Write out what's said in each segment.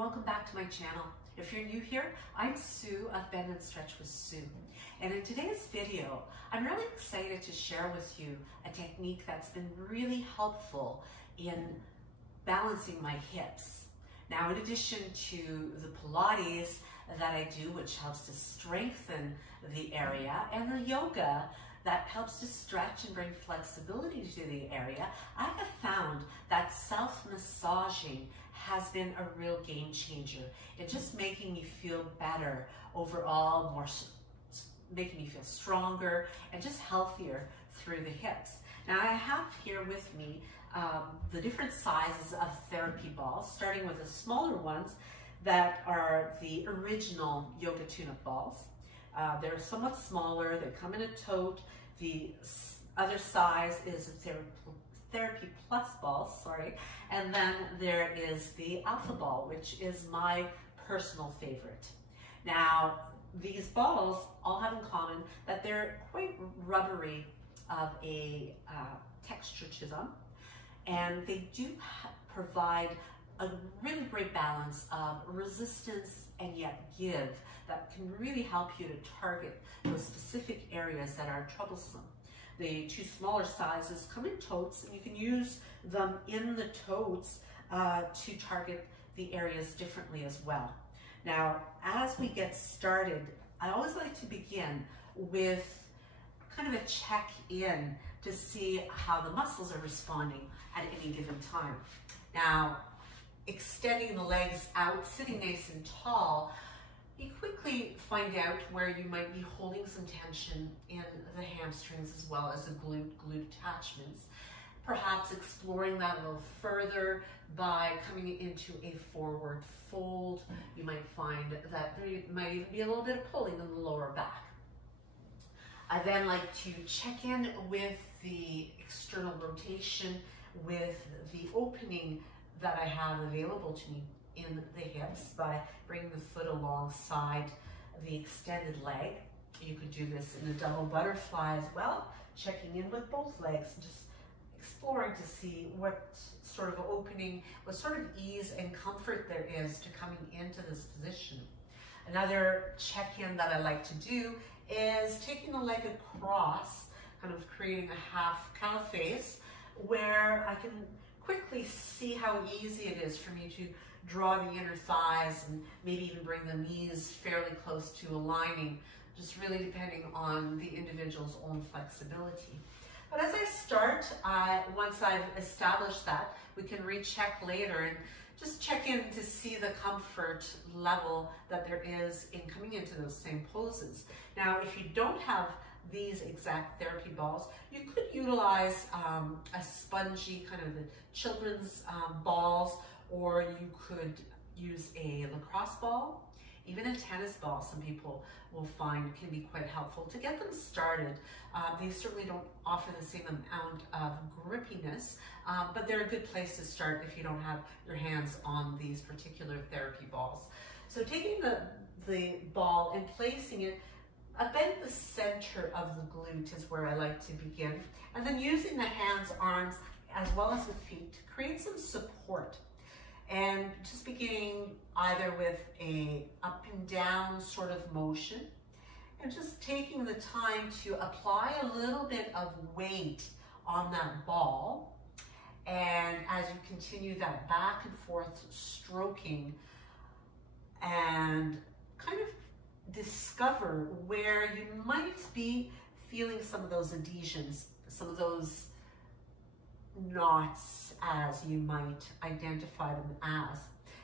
welcome back to my channel. If you're new here, I'm Sue of Bendnstretch with Sue. And in today's video, I'm really excited to share with you a technique that's been really helpful in balancing my hips. Now, in addition to the Pilates that I do, which helps to strengthen the area, and the yoga that helps to stretch and bring flexibility to the area, I have found that self-massaging has been a real game changer in just making me feel better overall, making me feel stronger and just healthier through the hips. Now, I have here with me the different sizes of therapy balls, starting with the smaller ones that are the original yoga tune-up balls. They're somewhat smaller, they come in a tote. The other size is a Therapy Plus ball, and then there is the Alpha ball, which is my personal favorite. Now, these balls all have in common that they're quite rubbery of a texture to them, and they do provide a really great balance of resistance and yet give that can really help you to target those specific areas that are troublesome. The two smaller sizes come in totes, and you can use them in the totes to target the areas differently as well. Now, as we get started, I always like to begin with kind of a check-in to see how the muscles are responding at any given time. Now, extending the legs out, sitting nice and tall, you quickly find out where you might be holding some tension in the hamstrings as well as the glute attachments. Perhaps exploring that a little further by coming into a forward fold. You might find that there might even be a little bit of pulling in the lower back. I then like to check in with the external rotation, with the opening that I have available to me in the hips by bringing the foot alongside the extended leg. You could do this in a double butterfly as well, checking in with both legs, just exploring to see what sort of opening, what sort of ease and comfort there is to coming into this position. Another check-in that I like to do is taking the leg across, kind of creating a half cow face, where I can quickly see how easy it is for me to draw the inner thighs and maybe even bring the knees fairly close to aligning, just really depending on the individual's own flexibility. But as I start, once I've established that, we can recheck later and just check in to see the comfort level that there is in coming into those same poses. Now, if you don't have these exact therapy balls, you could utilize a spongy kind of the children's balls, or you could use a lacrosse ball, even a tennis ball. Some people will find can be quite helpful to get them started. They certainly don't offer the same amount of grippiness, but they're a good place to start if you don't have your hands on these particular therapy balls. So taking the ball and placing it about the center of the glute is where I like to begin. And then using the hands, arms, as well as the feet to create some support. And just beginning either with a up and down sort of motion, and just taking the time to apply a little bit of weight on that ball. And as you continue that back and forth stroking, and kind of discover where you might be feeling some of those adhesions, some of those knots as you might identify them as.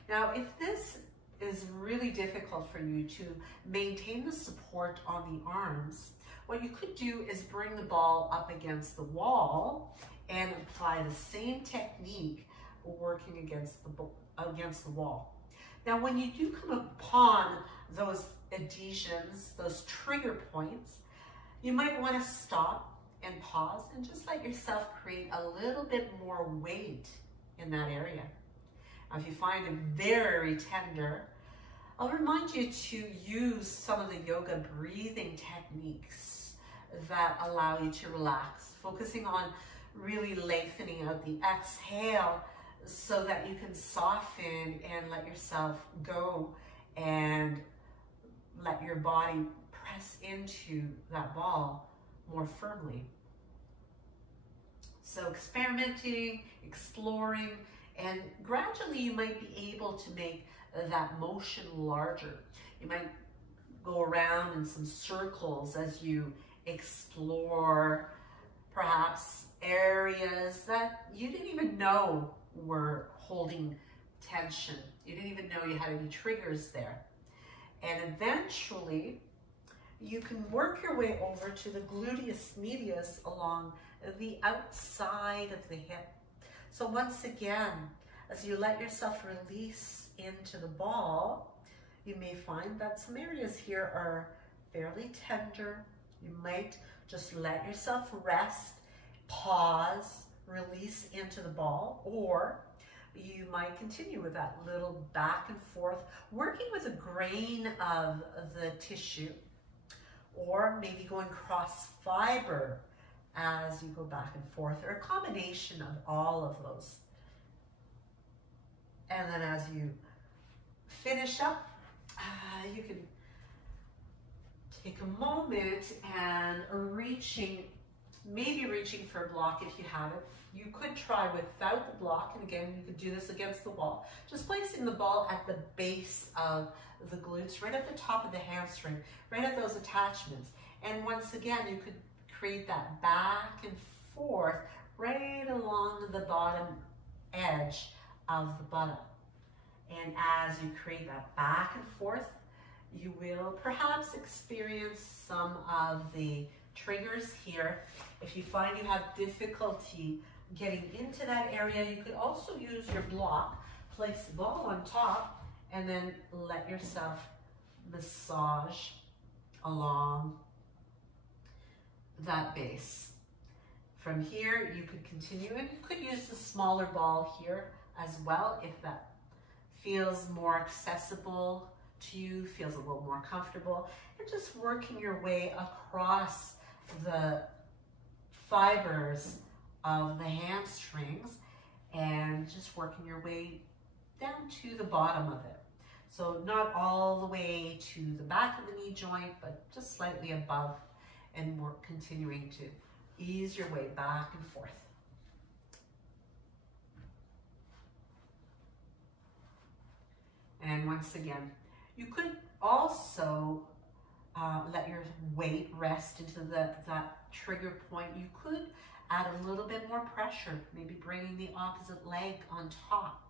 Now, if this is really difficult for you to maintain the support on the arms, what you could do is bring the ball up against the wall and apply the same technique working against the wall. Now, when you do come upon those adhesions, those trigger points, you might want to stop and pause and just let yourself create a little bit more weight in that area. Now, if you find it very tender, I'll remind you to use some of the yoga breathing techniques that allow you to relax, focusing on really lengthening out the exhale so that you can soften and let yourself go and let your body press into that ball more firmly. So experimenting, exploring, and gradually you might be able to make that motion larger. You might go around in some circles as you explore perhaps areas that you didn't even know were holding tension. You didn't even know you had any triggers there. And eventually you can work your way over to the gluteus medius along the outside of the hip. So once again, as you let yourself release into the ball, you may find that some areas here are fairly tender. You might just let yourself rest, pause, release into the ball, or you might continue with that little back and forth, working with a grain of the tissue, or maybe going cross fiber as you go back and forth, or a combination of all of those. And then as you finish up, you can take a moment and maybe reaching for a block if you have it. You could try without the block, and again, you could do this against the wall. Just placing the ball at the base of the glutes, right at the top of the hamstring, right at those attachments. And once again, you could create that back and forth right along the bottom edge of the buttock. And as you create that back and forth, you will perhaps experience some of the triggers here. If you find you have difficulty getting into that area, you could also use your block, place the ball on top, and then let yourself massage along that base. From here, you could continue, and you could use the smaller ball here as well if that feels more accessible to you, feels a little more comfortable, and just working your way across the fibers of the hamstrings and just working your way down to the bottom of it. So not all the way to the back of the knee joint, but just slightly above, and we're continuing to ease your way back and forth. And once again, you could also let your weight rest into that trigger point. You could add a little bit more pressure, maybe bringing the opposite leg on top.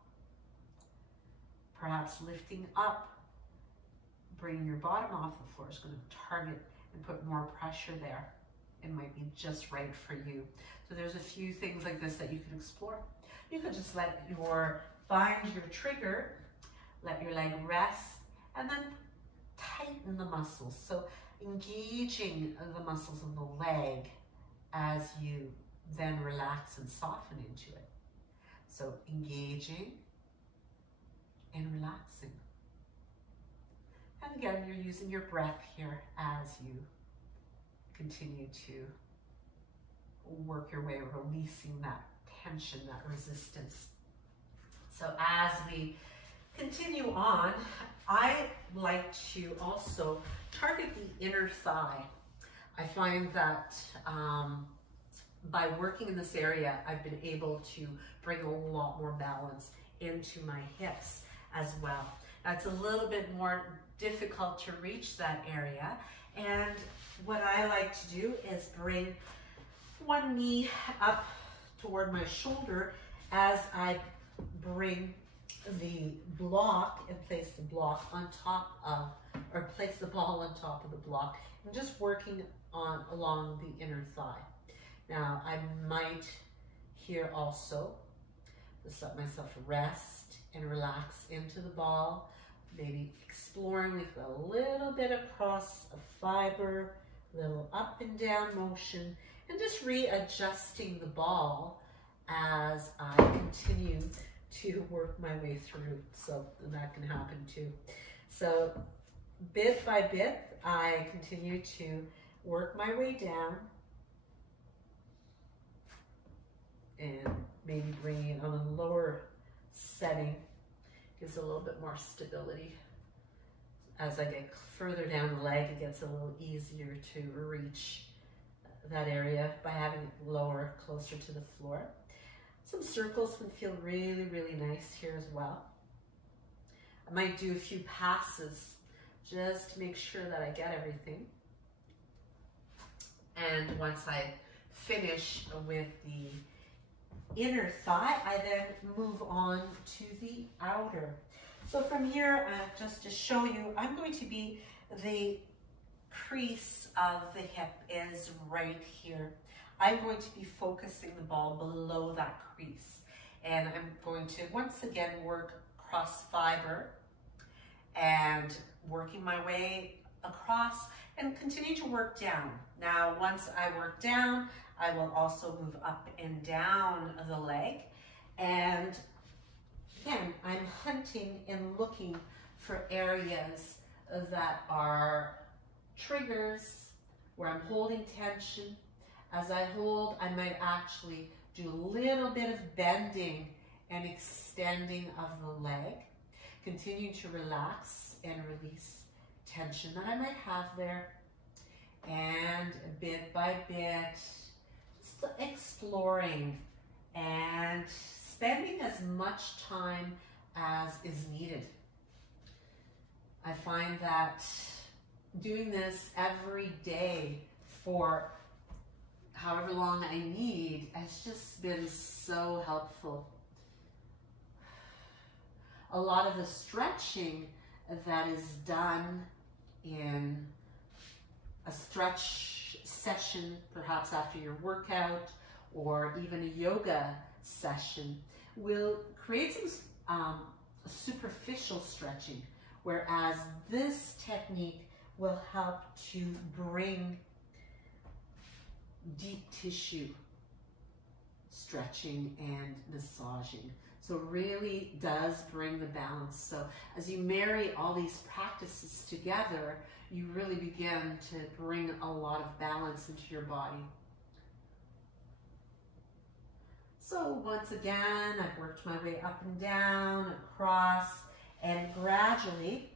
Perhaps lifting up, bringing your bottom off the floor is going to target and put more pressure there. It might be just right for you. So there's a few things like this that you can explore. You could just find your trigger, let your leg rest, and then tighten the muscles. So engaging the muscles of the leg as you then relax and soften into it. So engaging and relaxing. And again, you're using your breath here as you continue to work your way, releasing that tension, that resistance. So as we continue on, I like to also target the inner thigh. I find that by working in this area, I've been able to bring a lot more balance into my hips as well. Now, it's a little bit more difficult to reach that area, and what I like to do is bring one knee up toward my shoulder as I bring the block and place the block on top of, or place the ball on top of the block, and just working along the inner thigh. Now, I might here also just let myself rest and relax into the ball, maybe exploring with a little bit across a fiber, little up and down motion, and just readjusting the ball as I continue to work my way through. So that can happen too. So bit by bit, I continue to work my way down and maybe bringing it on a lower setting. Gives a little bit more stability. As I get further down the leg, it gets a little easier to reach that area by having it lower, closer to the floor. Some circles can feel really, really nice here as well. I might do a few passes just to make sure that I get everything. And once I finish with the inner thigh, I then move on to the outer. So from here, just to show you, I'm going to be, the crease of the hip is right here. I'm going to be focusing the ball below that crease. And I'm going to, once again, work cross fiber and working my way across and continue to work down. Now, once I work down, I will also move up and down the leg. And again, I'm hunting and looking for areas that are triggers where I'm holding tension. As I hold, I might actually do a little bit of bending and extending of the leg. Continue to relax and release tension that I might have there. And bit by bit, just exploring and spending as much time as is needed. I find that doing this every day for however long I need has just been so helpful. A lot of the stretching that is done in a stretch session, perhaps after your workout, or even a yoga session, will create some superficial stretching, whereas this technique will help to bring deep tissue stretching and massaging. So it really does bring the balance. So as you marry all these practices together, you really begin to bring a lot of balance into your body. So once again, I've worked my way up and down, across, and gradually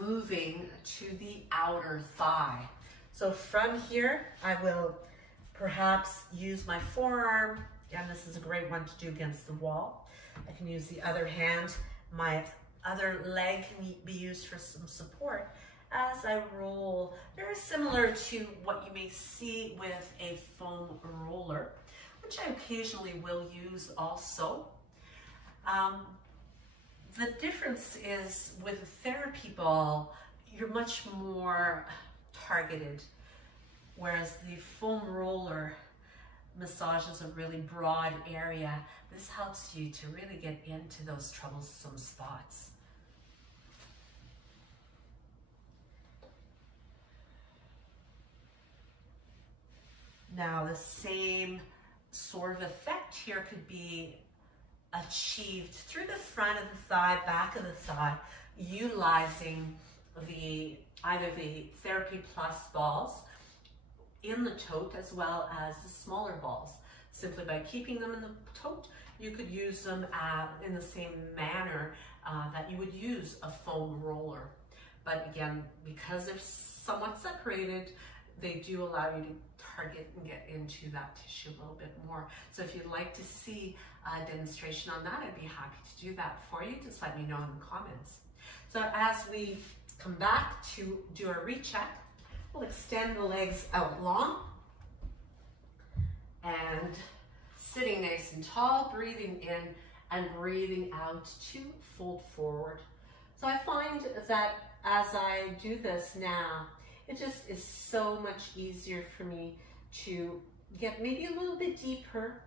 moving to the outer thigh. So from here, I will perhaps use my forearm, and this is a great one to do against the wall. I can use the other hand. My other leg can be used for some support as I roll. Very similar to what you may see with a foam roller, which I occasionally will use also. The difference is with a therapy ball, you're much more targeted, whereas the foam roller massages a really broad area. This helps you to really get into those troublesome spots. Now, the same sort of effect here could be achieved through the front of the thigh, back of the thigh, utilizing either the Therapy Plus balls in the tote as well as the smaller balls. Simply by keeping them in the tote, you could use them in the same manner that you would use a foam roller. But again, because they're somewhat separated, they do allow you to target and get into that tissue a little bit more. So if you'd like to see a demonstration on that, I'd be happy to do that for you. Just let me know in the comments. So as we come back to do our recheck, we'll extend the legs out long and sitting nice and tall, breathing in and breathing out to fold forward. So I find that as I do this now, it just is so much easier for me to get maybe a little bit deeper.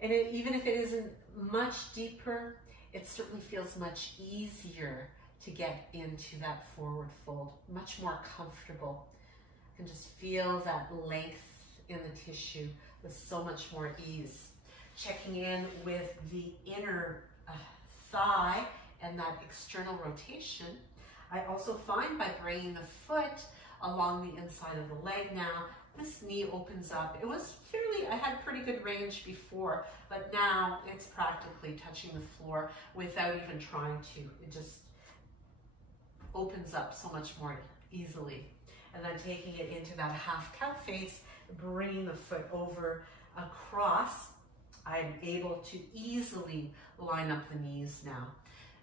And even if it isn't much deeper, it certainly feels much easier to get into that forward fold, much more comfortable. I can just feel that length in the tissue with so much more ease. Checking in with the inner thigh and that external rotation. I also find by bringing the foot along the inside of the leg now this knee opens up. It was I had pretty good range before, but now it's practically touching the floor without even trying to. It just opens up so much more easily. And then taking it into that half cow face, bringing the foot over across, I'm able to easily line up the knees now.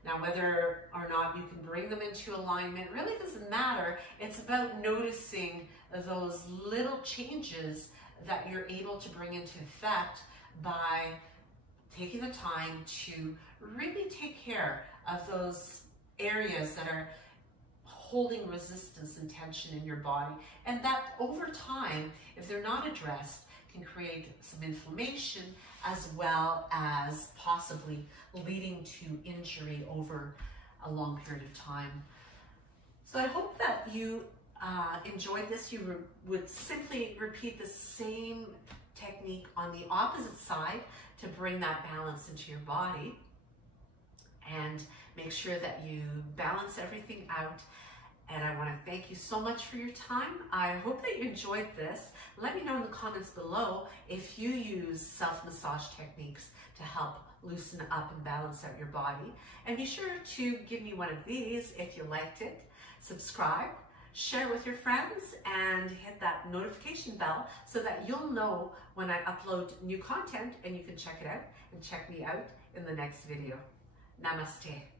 Now, whether or not you can bring them into alignment really doesn't matter. It's about noticing those little changes that you're able to bring into effect by taking the time to really take care of those areas that are holding resistance and tension in your body. And that over time, if they're not addressed, can create some inflammation as well as possibly leading to injury over a long period of time. So I hope that you enjoyed this. You would simply repeat the same technique on the opposite side to bring that balance into your body, and make sure that you balance everything out. And I want to thank you so much for your time. I hope that you enjoyed this. Let me know in the comments below if you use self-massage techniques to help loosen up and balance out your body. And be sure to give me one of these if you liked it. Subscribe, share with your friends, and hit that notification bell so that you'll know when I upload new content, and you can check it out and check me out in the next video. Namaste.